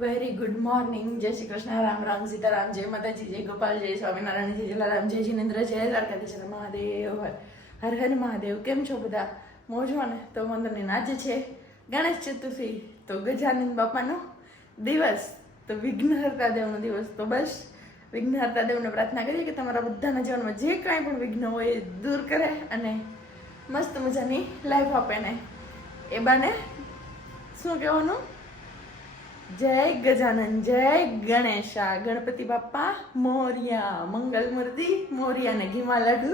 Very good morning. જય શ્રી કૃષ્ણ, રામ રામ, સીતારામ, જય માતાજી, જય ગોપાલ, જય સ્વામિનારાયણ, જય જલારામ, જય જિનેન્દ્ર, જય દ્વારકાધીશ મહાદેવ, હર હર મહાદેવ. કેમ છો બધા? મોજમાં ને? તો વાંધો નહીં. આજે છે ગણેશ ચતુર્થી, તો ગજાનંદ બાપાનો દિવસ, તો વિઘ્નહર્તા દેવનો દિવસ. તો બસ વિઘ્નહર્તા દેવને પ્રાર્થના કરીએ કે તમારા બધાના જીવનમાં જે કાંઈ પણ વિઘ્ન હોય એ દૂર કરે અને મસ્ત મજાની લાઈફ આપે ને એ બાને શું કહેવાનું? જય ગજાનન, જય ગણેશા, ગણપતિ બાપ્પા મોરિયા, મંગલ મૂર્તિ મોરિયા ને ઘીમા લાડુ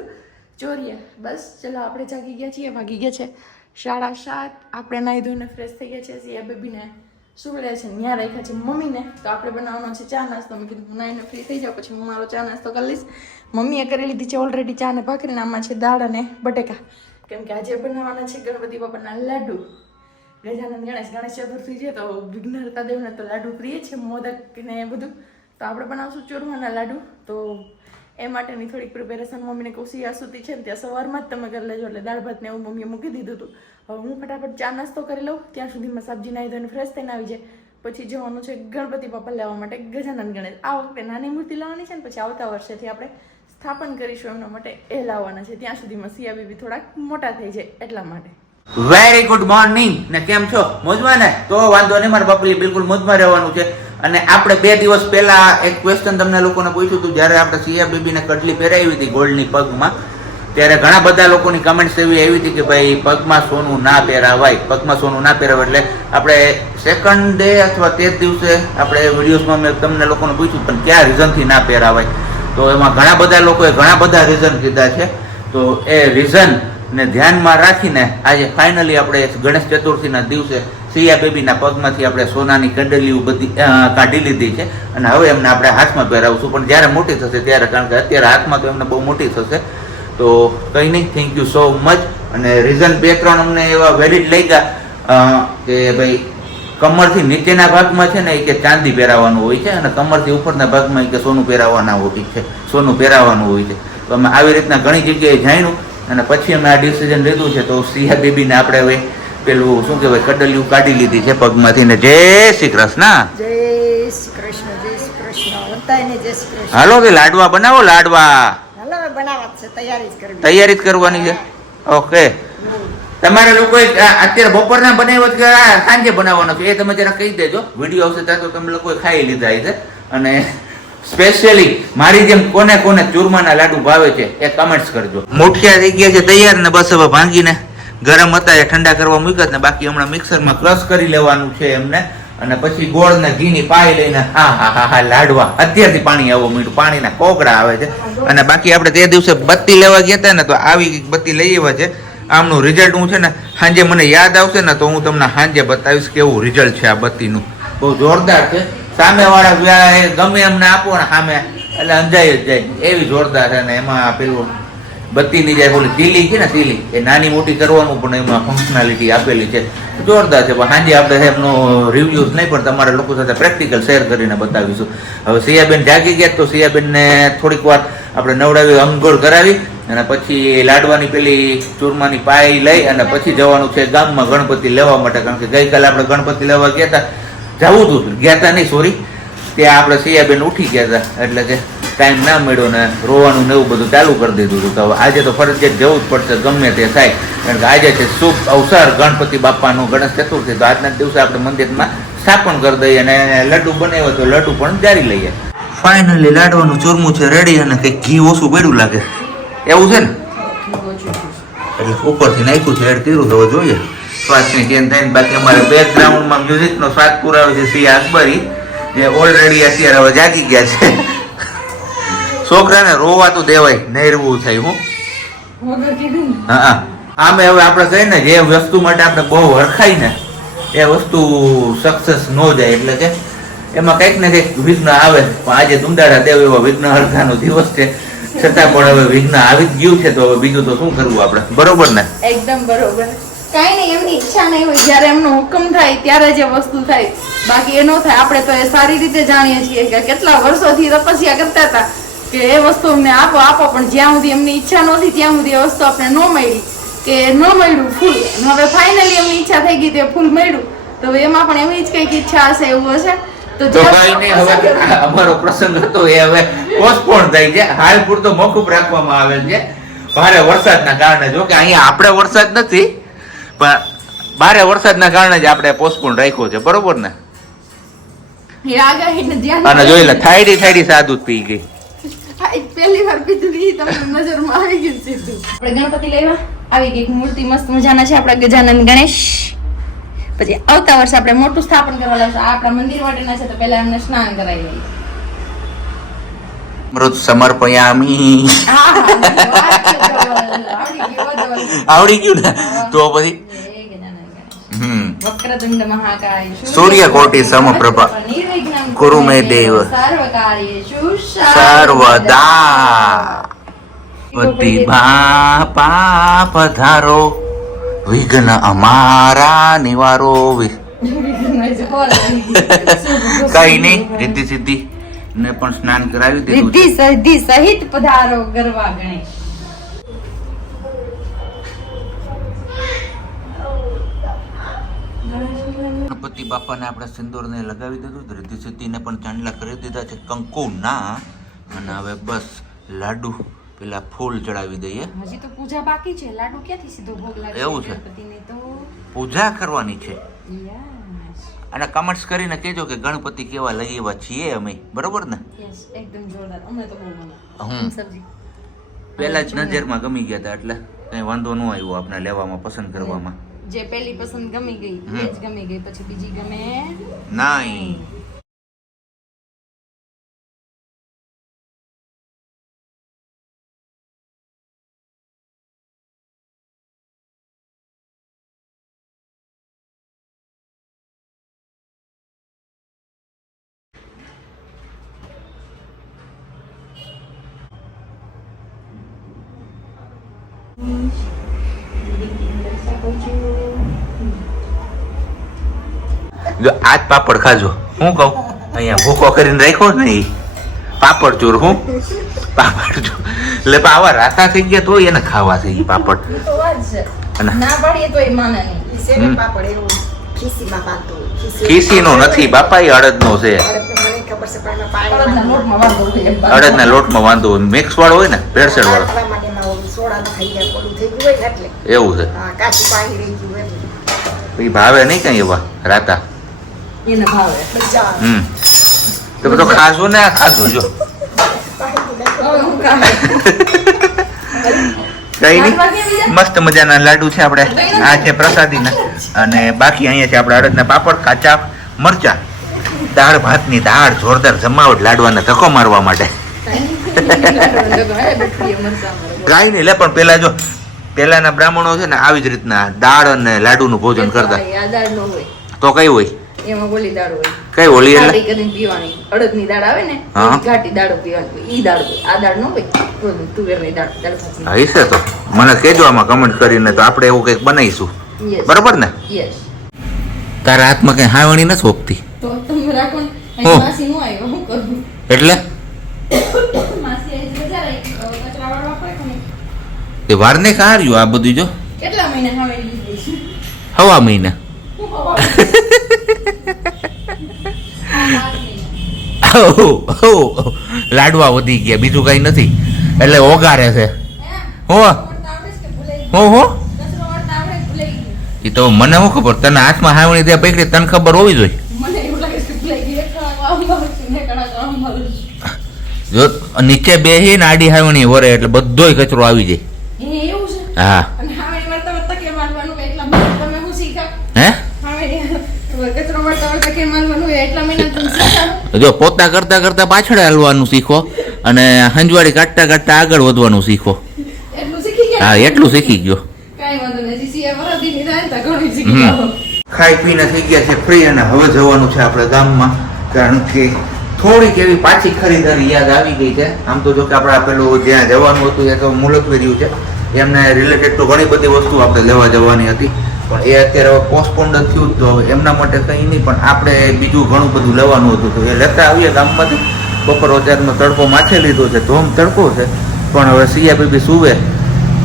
ચોરિયા. બસ ચલો આપણે જાગી ગયા છીએ, વાગી ગયા છે 7:30. આપણે નાહી ધોઈને ફ્રેશ થઈ ગયા છે. સિયા બેબીને સુવડ્યા છે, ત્યાં રાખ્યા છે મમ્મીને. તો આપણે બનાવવાનો છે ચા નાસ્તો. મેં કીધું હું નાહીને ફ્રી થઈ જાઉં પછી હું મારો ચા નાસ્તો કરી લઈશ. મમ્મીએ કરી લીધી છે ઓલરેડી ચા ને ભાખરીને. આમાં છે દાળ અને બટેકા, કેમ કે આજે બનાવવાના છે ગણપતિ બાપાના લાડુ. ગજાનંદ ગણેશ ચતુર્થી છે તો વિઘ્નહર્તા દેવને તો લાડુ પ્રિય છે, મોદક ને એ બધું. તો આપણે બનાવશું ચોરવાના લાડુ. તો એ માટેની થોડીક પ્રિપેરેશન મમ્મીને કહું સિયાસુતી છે ને ત્યાં સવારમાં જ તમે કરી લેજો. એટલે દાળ ભાત ને એવું મમ્મીએ મૂકી દીધું હતું. હવે હું ફટાફટ ચા નાસ્તો કરી લઉં, ત્યાં સુધીમાં સબ્જી નાહી ધોઈને ફ્રેશ થઈને આવી જાય. પછી જવાનું છે ગણપતિ બાપા લેવા માટે ગજાનંદ ગણેશ. આ વખતે નાની મૂર્તિ લાવવાની છે ને પછી આવતા વર્ષેથી આપણે સ્થાપન કરીશું એમના માટે એ લાવવાના છે. ત્યાં સુધીમાં સિયા બેબી થોડાક મોટા થઈ જાય એટલા માટે. વેરી ગુડ મોર્નિંગ ને કેમ છો? મોજમાં ને? તો વાંધો નહીં, મારા બાપલી બિલકુલ મોજમાં રહેવાનું છે. અને આપણે 2 દિવસ પહેલા એક ક્વેશ્ચન તમને લોકોને પૂછ્યું હતું, જ્યારે આપણે સિયા બેબીને કડલી પહેરાવી હતી ગોલ્ડની પગમાં, ત્યારે ઘણા બધા લોકોની કમેન્ટ્સ એવી આવી હતી કે ભાઈ પગમાં સોનું ના પહેરાવાય, પગમાં સોનું ના પહેરાવાય. એટલે આપણે સેકન્ડ ડે અથવા 13 દિવસે આપણે વિડીયોઝમાં મેં તમને લોકોને પૂછ્યું પણ કયા રીઝનથી ના પહેરાવાય. તો એમાં ઘણા બધા લોકોએ ઘણા બધા રીઝન કીધા છે. તો એ રીઝન ને ધ્યાનમાં રાખીને આજે ફાઇનલી આપણે ગણેશ ચતુર્થીના દિવસે સિયા બેબીના પગમાંથી આપણે સોનાની કંડલીઓ બધી કાઢી લીધી છે અને હવે એમને આપણે હાથમાં પહેરાવશું. પણ જ્યારે મોટી થશે ત્યારે, કારણ કે અત્યારે હાથમાં તો એમને બહુ મોટી થશે. તો કંઈ નહીં, થેન્ક યુ સો મચ. અને રીઝન 2-3 અમને એવા વેલિડ લઈ ગયા કે ભાઈ કમરથી નીચેના ભાગમાં છે ને એ કે ચાંદી પહેરાવાનું હોય છે અને કમરથી ઉપરના ભાગમાં કે સોનું પહેરાવવાના હોય છે, સોનું પહેરાવાનું હોય છે. તો અમે આવી રીતના ઘણી જગ્યાએ જાણ્યું અને પછી અમે આ ડિસિઝન લીધું છે. તો સિયા બેબીને આપણે હવે પેલું શું કહેવાય કડલિયું કાઢી લીધી છે પગમાંથી. ને જય શ્રી કૃષ્ણ. જય શ્રી કૃષ્ણ, જય શ્રી કૃષ્ણ, બધાને જય શ્રી કૃષ્ણ. હાલો કે લાડવા બનાવો, લાડવા. હાલો હવે બનાવવા છે, તૈયારી જ કરવી. તૈયારી જ કરવાની છે. ઓકે, તમારે લોકો અત્યારે બપોરના બનાવ્યો કે સાંજે બનાવવાનો છે એ તમે જરા કહી દેજો. વિડીયો આવશે ત્યાં તો તમે લોકોએ ખાઈ લીધા છે. અને સ્પેશિયલી મારી જેમ કોને કોને ચૂરમાના લાડુ ભાવે છે એ કમેન્ટ્સ કરજો. મુઠિયા થઈ ગયા છે તૈયાર ને બસ હવે ભાંગીને ગરમ હતા એ ઠંડા કરવા મૂક્યા ને બાકી હમણાં મિક્સરમાં ક્રશ કરી લેવાનું છે એમને. અને પછી ગોળ ને ઘીની પાઈ લઈને હા લાડવા. અત્યારથી પાણી આવવા માંડ્યું, પાણીના કોકડા આવે છે. અને બાકી આપણે તે દિવસે બત્તી લેવા ગયા હતા ને તો આવી બત્તી લઈ આવ્યા છે. આમનું રિઝલ્ટ હું છે ને સાંજે મને યાદ આવશે ને તો હું તમને સાંજે બતાવીશ કેવું રિઝલ્ટ છે આ બત્તીનું. બહુ જોરદાર છે. સામે વાળા ગમે એમને આપો ને સામે એટલે અંજાઈ જ જાય એવી જોરદાર છે. ને એમાં પેલું બત્તીની જાય બોલી તીલી છે ને, તીલી એ નાની મોટી કરવાનું પણ એમાં ફંક્શનાલિટી આપેલી છે, જોરદાર છે. પણ સાંજે આપણે એમનો રિવ્યુઝ નહીં પણ તમારા લોકો સાથે પ્રેક્ટિકલ શેર કરીને બતાવીશું. હવે સિયાબેન જાગી ગયા તો સિયાબેનને થોડીક વાર આપણે નવડાવી અંગોળ કરાવી અને પછી લાડવાની પેલી ચૂરમાની પાઈ લઈ અને પછી જવાનું છે ગામમાં ગણપતિ લેવા માટે. કારણ કે ગઈકાલે આપણે ગણપતિ લેવા ગયા હતા, જવું હતું, ગયા હતા નહીં સોરી, ત્યાં આપણે સિયાબેન ઉઠી ગયા હતા એટલે કે ટાઈમ ના મળ્યો ને રોવાનું ને એવું બધું ચાલુ કરી દીધું હતું. તો હવે આજે તો ફરજિયાત જવું જ પડશે ગમે તે થાય, કારણ કે આજે છે શુભ અવસર ગણપતિ બાપાનું, ગણેશ ચતુર્થી. તો આજના દિવસે આપણે મંદિરમાં સ્થાપન કરી દઈએ અને લડ્ડુ બનાવ્યો તો લડ્ડુ પણ જારી લઈએ. ફાઇનલી લાડવાનું ચૂરમું છે રેડી અને કંઈક ઘી ઓછું પડ્યું લાગે એવું છે ને, એટલે ઉપરથી નાખ્યું છે એડ કર્યું. તો જોઈએ સ્વાદની ચેન્જ થઈને. બાકી અમારે બેકગ્રાઉન્ડમાં મ્યુઝિકનો સ્વાદ પુરાવે છે સિયા અકબરી, જે ઓલરેડી અત્યારે હવે જાગી ગયા છે. છોકરાને રોવા તો દેવાય, નહીં રવું થાય. હું હા આમે હવે આપણે કહીએ ને જે વસ્તુ માટે આપણે બહુ હરખાય ને એ વસ્તુ સક્સેસ ન જાય. એટલે કે એમાં કંઈક ને કંઈક વિઘ્ન આવે. પણ આજે દુંદાળા દેવ એવો વિઘ્ન હરખાનો દિવસ છે, છતાં પણ હવે વિઘ્ન આવી જ ગયું છે. તો હવે બીજું તો શું કરવું આપણે, બરોબર ને? એકદમ બરોબર. કઈ નહીં, એમની ઈચ્છા નહીં હોય, જયારે એમનો હુકમ થાય ત્યારે જે વસ્તુ થાય, બાકી એ ન થાય. આપણે તો એ સારી રીતે જાણીએ છીએ કે કેટલા વર્ષોથી તપસ્યા કરતા હતા કે એ વસ્તુ અમને આપો આપો, પણ જ્યાં સુધી એમની ઈચ્છા નહોતી ત્યાં સુધી એ વસ્તુ આપણે ન મળી કે ન મળ્યું ફૂલ. હવે ફાઇનલી એમની ઈચ્છા થઈ ગઈ તે ફૂલ મળ્યું. તો એમાં પણ એમની જ કંઈક ઈચ્છા હશે એવું હશે. તો કઈ નહીં, હવે અમારો પ્રસંગ હતો એ હવે પોસ્ટપોન થઈ છે. હાલ પૂરતો મોકૂફ રાખવામાં આવેલ છે ભારે વરસાદના કારણે. જો કે અહીંયા આપણે વરસાદ નથી, પણ ભારે વરસાદના કારણે જ આપણે પોસ્ટપોન રાખ્યો છે, બરોબર ને? અને જોઈ લે થાયડી સાદું પી ગઈ. પહેલી વાર પીધું ઈ તમને નજરમાં આવી ગયું સીધું. આપણે ગણપતિ લેવા આવી ગઈ મૂર્તિ મસ્ત મજાના છે આપણા ગજાનંદ ગણેશ. પછી આવતા વર્ષે આપણે મોટું સ્થાપન કરવા લાવશું. આ આપણા મંદિર માટેના છે, તો પહેલા એમને સ્નાન કરાવી લઈએ. મૃત સમર્પયામી. આવડી ગયું ને તો પછી વક્રતુંડ મહાકાય સૂર્યકોટિ સમપ્રભા કુરુ મે દેવ સર્વકાર્યેષુ સર્વદા પ્રતિભા પાપ ધારો વિઘ્ન અમારા નિવારો. કઈ નહીં, રિદ્ધિ સિદ્ધિ ને પણ સ્નાન કરાવી દીધું છે. સિદ્ધિ સહિત પધારો ગરવા ગણેશ. ગણપતિ બાપાને આપણે સિંદૂરને લગાવી દીધું, રિદ્ધિ સિદ્ધિને પણ ચાંદલા કરી દીધા છે કંકુના. અને હવે બસ લાડુ પેલા ફૂલ ચડાવી દઈએ. હજી તો પૂજા બાકી છે. લાડુ ક્યાંથી સીધો ભોગ લાગે? એવું છે, ગણપતિને તો પૂજા કરવાની છે. યસ અને કમેન્ટ્સ કરીને કહેજો કે ગણપતિ કેવા લઈ એવા છીએ અમે, બરોબર ને? યસ, એકદમ જોરદાર. અમને તો બહુ ગમે. હું સબ્જી પહેલા જ નજરમાં ગમી ગયા હતા, એટલે કઈ વાંધો ન આવ્યો આપણે લેવામાં, પસંદ કરવામાં. જે પહેલી પસંદ ગમી ગઈ એ જ ગમી ગઈ, પછી બીજી ગમે નહીં. જો આજ પાપડ ખાજો, હું કહું અહીંયા ભૂકો કરીને રાખ્યો ને ઈ પાપડ ચોર. હું પાપડ ચોર એટલે આવા રાતા થઈ ગયા તો એને ખાવા છે ઈ પાપડ. તો વાત છે. અને ના પાડીએ તો એ માને નહીં. સેવે પાપડ એવું ખીસીમાં બાંધતું. ખીસીનો નથી બાપા, એ અડદનો છે. મને ખબર છે પણ એમાં અડદના પાણી લોટમાં વાંધો હોય એમ. અડદના લોટમાં વાંધો હોય, મિક્સ વાળો હોય ને, ભેળસેળ વાળો, ખાવા માટેના ઓલું સોડા નખાઈ ગયા પોલું થઈ ગયું હોય ને એટલે એવું છે. હા કાચું પાણી રહી ગયું એટલે એ ભાવે નહીં કઈ એવા રાતા. એને ભાવે. મજા આવે. તો બધો ખાજો ને, આ ખાજો જો હવે હું ખાવે. કઈ નહીં. મસ્ત મજાના લાડુ છે આપણે. આ છે પ્રસાદીના, અને બાકી અહીંયા છે આપણે અડદના પાપડ, કાચા મરચા, દાળ ભાતની દાળ, જોરદાર જમાવટ લાડવાના ધક્કો મારવા માટે. કાંઈ નહીં લે, પણ પેલા જો પેલાના બ્રાહ્મણો છે ને આવી જ રીતના દાળ અને લાડુનું ભોજન કરતા. આ દાળ નો હોય, તો કઈ હોય? એમાં ગોલી દાળ હોય. કઈ હોળી એટલે? ઘાટી કરીને પીવાની. અડદની દાળ આવે ને, હા. એની ઘાટી દાળો પીવાની હોય. ઈ દાળ હોય. આ દાળ નો હોય. તુવેરની દાળ, દાળ ભાતની. હશે તો મને કહેજો આમાં કમેન્ટ કરીને, તો આપણે એવું કંઈક બનાવીશું, Yes. બરોબર ને? Yes. તારા હાથમાં કઈ હાવણી નથી હોપતી તો તમે રાખો ને. હો. અહીં માસી નો આવ્યો, શું કરું? એટલે માસી આઈ રજા રાખી. હવે કચરા વાળવા પડે કે નહીં? એ વારને કાઢ્યું આ બધું જો કેટલા મહિના હવે લીધી છે? હવા મહિના. હું ખબર. લાડવા વધી ગયા, બીજું કઈ નથી, એટલે ઓગારે છે. હો હો હો એ તો મને શું ખબર, તને હાથમાં હાવણી દે પકડી, તને ખબર હોવી જોઈએ. જો નીચે બેસી ને આડી હાવણી વરે એટલે બધોય કચરો આવી જાય. હા હે જો પોતા કરતા કરતા પાછળ હાલવાનું શીખો, અને હંજવાડી કાઢતા કાઢતા આગળ વધવાનું શીખો. હા એટલું શીખી ગયો. ખાઈ પીને થઈ ગયા છે ફ્રી, અને હવે જવાનું છે આપણે ગામમાં, કારણ કે થોડીક એવી પાછી ખરીદારી યાદ આવી ગઈ છે. આમ તો જો કે આપણે પેલું જ્યાં જવાનું હતું એ તો મુલતવી રહ્યું છે, એમને રિલેટેડ તો ઘણી બધી વસ્તુ આપણે લેવા જવાની હતી, પણ એ અત્યારે પોસ્ટપોન્ડ થયું, તો હવે એમના માટે કંઈ નહીં, પણ આપણે બીજું ઘણું બધું લેવાનું હતું, તો એ લેતા આવીએ ગામમાંથી. બપોર વચારનો તડકો માથે લીધો છે, ધોમ તડકો છે, પણ હવે સિયા બીબી સુવે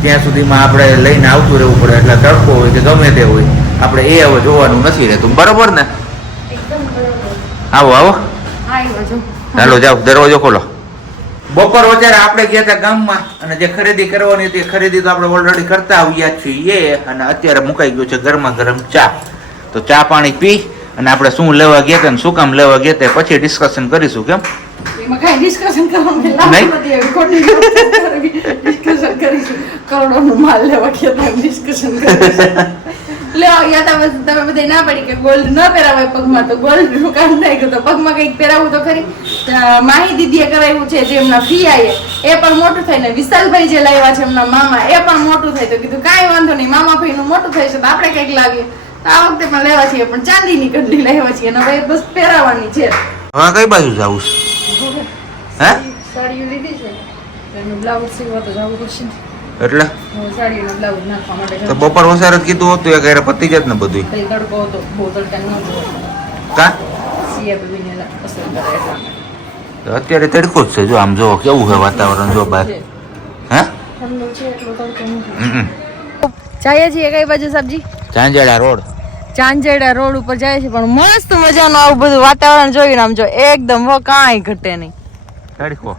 ત્યાં સુધીમાં આપણે લઈને આવતું રહેવું પડે, એટલે તડકો હોય કે ગમે તે હોય આપણે એ હવે જોવાનું નથી રહેતું, બરોબર ને? આવો આવો આવ્યો છો ચાલો જાઓ દરવાજો ખોલો. બપોર વચારે આપણે ગયા હતા ગામમાં અને જે ખરીદી કરવાની હતી ખરીદી તો આપણે ઓલરેડી કરતા આવ્યા છીએ અને અત્યારે મુકાઈ ગયું છે ગરમા ગરમ ચા. તો ચા પાણી પી અને આપણે શું લેવા ગયા હતા ને શું કામ લેવા ગયા હતા પછી ડિસ્કશન કરીશું. કેમ એમાં કાંઈ ડિસ્કશન કરવાનું ડિસ્કશન કરીશું. કરોડોનો માલ લેવા ગયા હતા ડિસ્કશન કરીશું. લેવા ગયા હતા તમે બધા ના પડી કે ગોલ્ડ ન પહેરાવાય પગમાં તો ગોલ્ડ નું કામ થાય ગયું તો પગમાં કંઈક પહેરાવું તો ખરી. માહી દીદીએ કરાવ્યું છે જે એમના ફિયાએ એ પણ મોટું થાય ને વિશાલભાઈ જે લાવ્યા છે એમના મામા એ પણ મોટું થાય તો કીધું કાંઈ વાંધો નહીં મામા ભાઈ નું મોટું થાય છે તો આપણે કંઈક લાવીએ તો આ વખતે પણ લેવા છીએ પણ ચાંદીની કડલી લેવા છીએ અને હવે બસ પહેરાવાની છે. હવે કઈ બાજુ જવું હે સાડીઓ લીધી છે એનું બ્લાઉઝ સીવવા તો જવું પડશે એટલે સાડીનો બ્લાઉઝ નાખવા માટે તો બપોર વસાર જ કીધું હતું એક હારે પતી જત ને બધું કઈ તડકો હતો બહુ તડકા ન હતો કા સિયાબીને પસંદ કરે એટલા તો અત્યારે તડકો જ છે જો આમ જો કેવું છે વાતાવરણ જો બહાર હે ઠંડુ છે એટલો તડકો નથી. હમ. જઈએ છીએ કઈ બાજુ સબ્જી ચાંજેડા રોડ ચાંજેડા રોડ ઉપર જાય છે પણ મસ્ત મજાનું આવું બધું વાતાવરણ જોઈને આમ જો એકદમ હો કાંઈ ઘટે નહીં. તડકો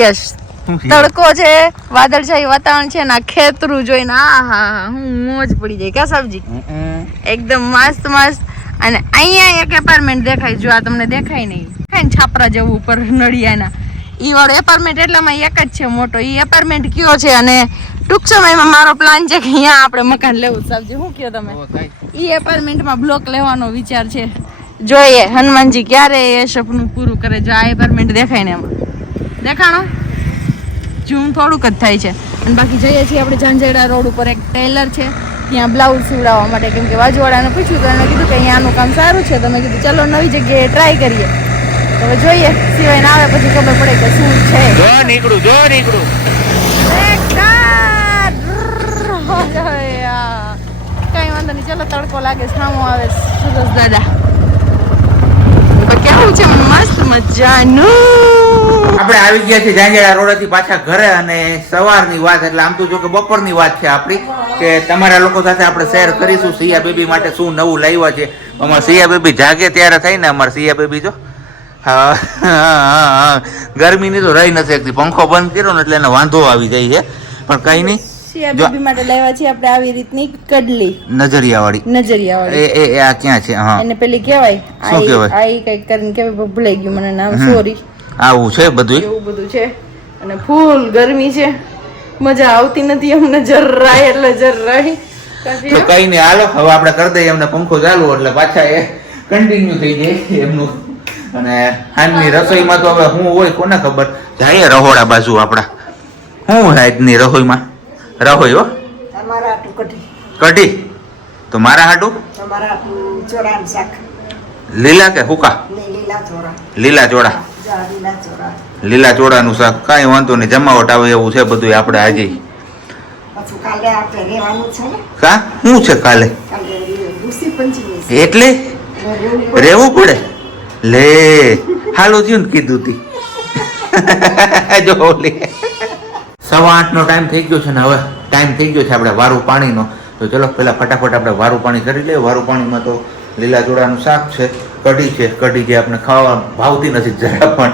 યસ તડકો છે વાદળછાયું વાતાવરણ છે ને ખેતરું જોઈને આહા હું મોજ પડી જાય ક્યાં સબ્જી એકદમ મસ્ત મસ્ત. અને અહીંયા એક એપાર્ટમેન્ટ દેખાય જો આ તમને દેખાય નહીં દેખાય ને છાપરા જેવું ઉપર નડિયાના ઈ વાળો એપાર્ટમેન્ટ એટલામાં એક જ છે મોટો ઈ એપાર્ટમેન્ટ કયો છે અને ટૂંક સમયમાં મારો પ્લાન છે કે અહીંયા આપણે મકાન લેવું. સબ્જી શું કયો તમે ઈ એપાર્ટમેન્ટમાં બ્લોક લેવાનો વિચાર છે જોઈએ હનુમાનજી ક્યારે એ સપનું પૂરું કરે. જો આ એપાર્ટમેન્ટ દેખાય ને એમાં દેખાણો જૂન થોડુંક જ થાય છે. અને બાકી જઈએ છીએ આપણે ચાંજેડા રોડ ઉપર એક ટેલર છે ત્યાં બ્લાઉઝ સીવડાવવા માટે કેમ કે બાજુવાળાને પૂછ્યું તો એને કીધું કે અહીંયાનું કામ સારું છે તો મેં કીધું ચલો નવી જગ્યાએ ટ્રાય કરીએ. તો હવે જોઈએ સિવાયને આવે પછી ખબર પડે કે શું છે. જો નીકળું કઈ વાંધો નહીં ચલો તડકો લાગે સામો આવે સુરજ દાદા કેવું છે મસ્ત મજાનું. આપણે આવી ગયા છીએ જાંજેડા રોડ થી પાછા ઘરે અને સવારની વાત એટલે આમ તો જો કે બપોરની વાત છે આપણી કે તમારા લોકો સાથે આપણે શેર કરીશું સિયા બેબી માટે શું નવું લાવ્યા છે. અમારે સિયા બેબી જાગે ત્યારે થાય ને અમારે સિયા બેબી જો ગરમીની તો રહી નથી શકતી પંખો બંધ કર્યો ને એટલે એને વાંધો આવી જાય છે પણ કઈ નહીં. સિયા બેબી માટે લાવ્યા છે આપણે આવી રીતની કડલી નજરિયાવાળી એ આ ક્યાં છે હા એને પેલી કહેવાય શું કહેવાય? આઈ કઈક કરીને કહેવાય ભૂલાઈ ગયું મને નામ સોરી. આવું છે બધું એવું બધું છે અને ફૂલ ગરમી છે મજા આવતી નથી અમને જરાય એટલે જરાય. તો કઈ નહીં હાલો હવે આપણે કરી દઈએ એમને પંખો ચાલુ એટલે પાછા એ કન્ટિન્યુ થઈ જાય એમનું. અને આજની રસોઈમાં તો હવે હું હોય કોને ખબર. જાય રહોડા બાજુ આપડા શું આજની રસોઈમાં રહોઈ હો અમારા હાટું કઢી કઢી તો મારા હાટું અમારા હાટું ચોરાનું શાક લીલા કે હુકા ને લીલા ચોરા લીલા ચોળા જા લીલા ચોરા લીલા ચોળાનું શાક કાંઈ વાંધો નહીં જમાવટ આવે એવું છે બધું આપણે આજે પાછું કાલે આપણે રહેવાનું છે ને કા શું છે કાલે કાલે ઋષિ પંચમી છે એટલે રહેવું પડે લે હાલો થયું ને કીધું તી જો ઓલી 7:08 નો ટાઈમ થઈ ગયો છે ને હવે ટાઈમ થઈ ગયો છે આપણે વારું પાણીનો. તો ચલો પેલા ફટાફટ આપણે વારું પાણી કરી લઈએ. વારું પાણીમાં તો લીલા ચોળાનું શાક છે કઢી છે કઢી જે આપણે ખાવા ભાવતી નથી જરા પણ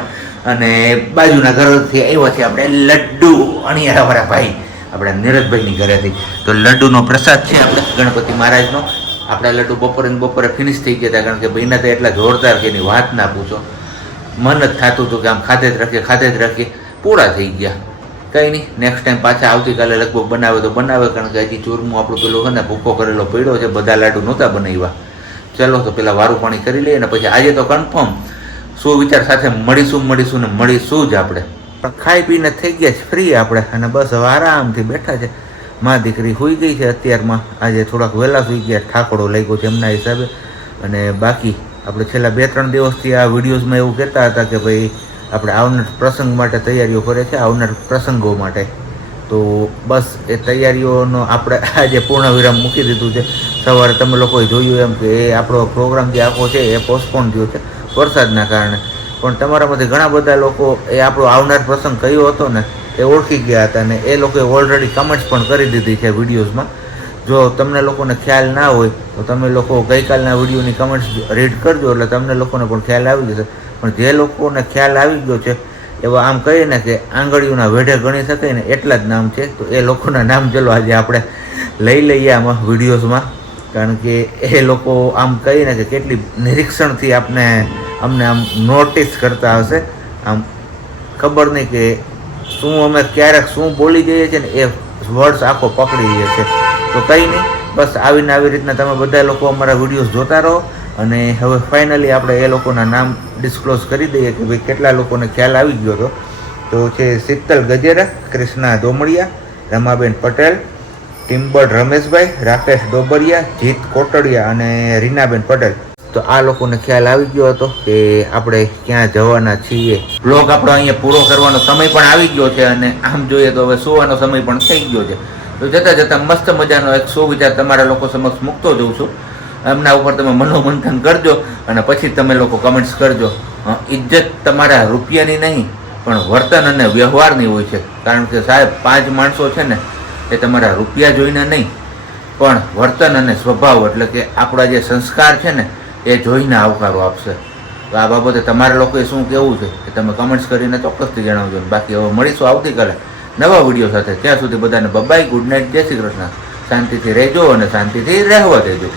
અને બાજુના ઘરેથી આવ્યા છે આપણે લડ્ડુ અણિયારાવાળા ભાઈ આપણે નીરજભાઈની ઘરેથી. તો લડ્ડુનો પ્રસાદ છે આપણે ગણપતિ મહારાજનો. આપણા લડ્ડુ બપોરે ફિનિશ થઈ ગયા હતા કારણ કે ભાઈના તો એટલા જોરદાર કે એની વાત ના પૂછો. મન જ થતું હતું કે આમ ખાતે જ રાખીએ પૂરા થઈ ગયા. કંઈ નહીં નેક્સ્ટ ટાઈમ પાછા આવતીકાલે લગભગ બનાવે તો બનાવે કારણ કે હજી ચૂરમું આપણું પેલો છે ને ભૂકો કરેલો પડ્યો છે બધા લાડુ નહોતા બનાવ્યા. ચલો તો પેલા વારું પાણી કરી લઈએ ને પછી આજે તો કન્ફર્મ શું વિચાર સાથે મળીશું જ આપણે. પણ ખાઈ પીને થઈ ગયા છે ફ્રી આપણે અને બસ હવે આરામથી બેઠા છે. મા દીકરી સૂઈ ગઈ છે અત્યારમાં આજે થોડાક વહેલા સૂઈ ગયા ઠાકોડો લાગ્યો છે એમના હિસાબે. અને બાકી આપણે છેલ્લા 2-3 દિવસથી આ વિડીયોઝમાં એવું કહેતા હતા કે ભાઈ આપણે આવનાર પ્રસંગ માટે તૈયારીઓ કરે છે આવનાર પ્રસંગો માટે. તો બસ એ તૈયારીઓનો આપણે આજે પૂર્ણ વિરામ મૂકી દીધું છે. સવારે તમે લોકોએ જોયું એમ કે એ આપણો પ્રોગ્રામ જે આખો છે એ પોસ્ટપોન થયો છે વરસાદના કારણે. પણ તમારામાંથી ઘણા બધા લોકો એ આપણો આવનાર પ્રસંગ કયો હતો ને એ ઓળખી ગયા હતા ને એ લોકોએ ઓલરેડી કમેન્ટ્સ પણ કરી દીધી છે વિડીયોઝમાં. જો તમને લોકોને ખ્યાલ ના હોય તો તમે લોકો ગઈકાલના વિડીયોની કમેન્ટ્સ રીડ કરજો એટલે તમને લોકોને પણ ખ્યાલ આવી જશે. પણ જે લોકોને ખ્યાલ આવી ગયો છે એવા આમ કહીએ ને કે આંગળીઓના વેઢે ગણી શકાય ને એટલા જ નામ છે. તો એ લોકોના નામ ચલો આજે આપણે લઈ લઈએ આમાં વિડીયોઝમાં, કારણ કે એ લોકો આમ કહીને કે કેટલી નિરીક્ષણથી અમને આમ નોટિસ કરતા હશે. આમ ખબર નહીં કે શું અમે ક્યારેક શું બોલી જઈએ છીએ ને એ વર્ડ્સ આખો પકડી જઈએ છે. તો કંઈ નહીં, બસ આવીને આવી રીતના તમે બધા લોકો અમારા વિડીયોઝ જોતા રહો. અને હવે ફાઇનલી આપણે એ લોકોના નામ ડિસ્ક્લોઝ કરી દઈએ કે ભાઈ કેટલા લોકોને ખ્યાલ આવી ગયો હતો. તો છે શીતલ ગજેરા, કૃષ્ણા દોમડિયા, રમાબેન પટેલ, ટિમ્બર રમેશભાઈ, રાકેશ ડોબરિયા, જીત કોટડિયા અને રીનાબેન પટેલ. તો આ લોકોને ખ્યાલ આવી ગયો હતો કે આપણે ક્યાં જવાના છીએ. બ્લોગ આપણો અહીંયા પૂરો કરવાનો સમય પણ આવી ગયો છે અને આમ જોઈએ તો હવે સુવાનો સમય પણ થઈ ગયો છે. તો જતાં જતાં મસ્ત મજાનો એક સુવિચાર તમારા લોકો સમક્ષ મૂકતો જઉં છું. એમના ઉપર તમે મનોમંથન કરજો અને પછી તમે લોકો કમેન્ટ્સ કરજો. ઇજ્જત તમારા રૂપિયાની નહીં પણ વર્તન અને વ્યવહારની હોય છે. કારણ કે સાહેબ 5 માણસો છે ને એ તમારા રૂપિયા જોઈને નહીં પણ વર્તન અને સ્વભાવ એટલે કે આપણા જે સંસ્કાર છે ને એ જોઈને આવકારો આપશે. તો આ બાબતે તમારા લોકોએ શું કહેવું છે કે તમે કમેન્ટ્સ કરીને ચોક્કસથી જણાવજો. બાકી હવે મળીશું આવતીકાલે નવા વિડીયો સાથે. ત્યાં સુધી બધાને બાય, ગુડ નાઇટ, જય શ્રી કૃષ્ણ. શાંતિથી રહેજો અને શાંતિથી રહેવા દેજો.